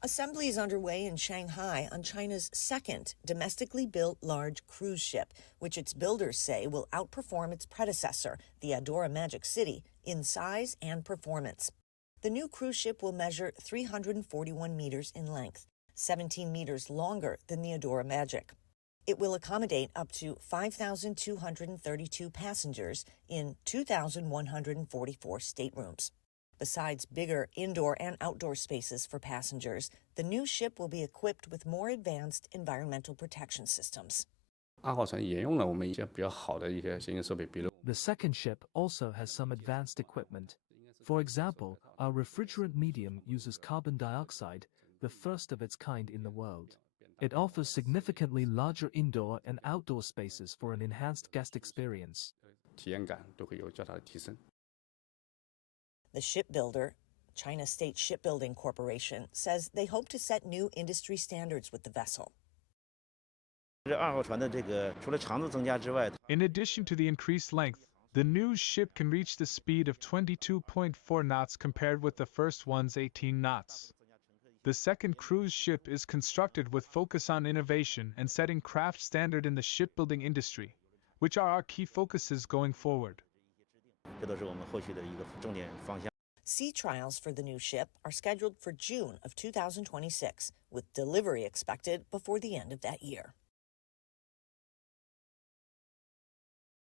Assembly is underway in Shanghai on China's second domestically built large cruise ship, which its builders say will outperform its predecessor, the Adora Magic City, in size and performance. The new cruise ship will measure 341 meters in length, 17 meters longer than the Adora Magic. It will accommodate up to 5,232 passengers in 2,144 staterooms. Besides bigger indoor and outdoor spaces for passengers, the new ship will be equipped with more advanced environmental protection systems. The second ship also has some advanced equipment. For example, our refrigerant medium uses carbon dioxide, the first of its kind in the world. It offers significantly larger indoor and outdoor spaces for an enhanced guest experience. The shipbuilder, China State Shipbuilding Corporation, says they hope to set new industry standards with the vessel. In addition to the increased length, the new ship can reach the speed of 22.4 knots compared with the first one's 18 knots. The second cruise ship is constructed with focus on innovation and setting craft standard in the shipbuilding industry, which are our key focuses going forward. Sea trials for the new ship are scheduled for June of 2026, with delivery expected before the end of that year.